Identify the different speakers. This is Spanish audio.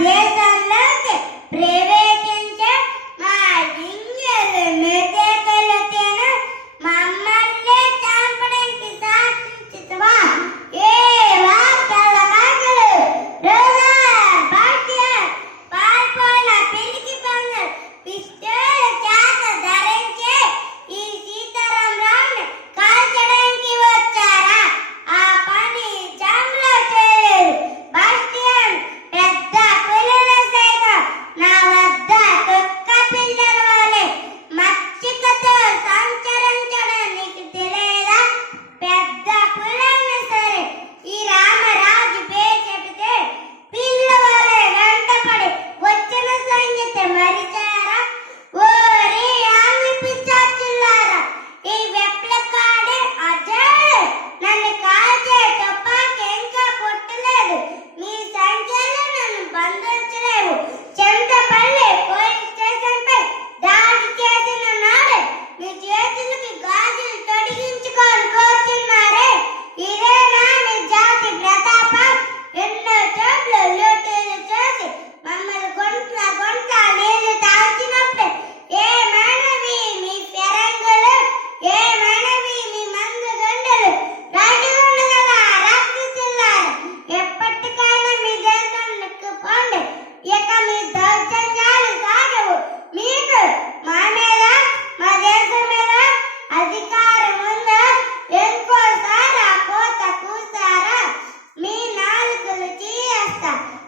Speaker 1: iglesia hasta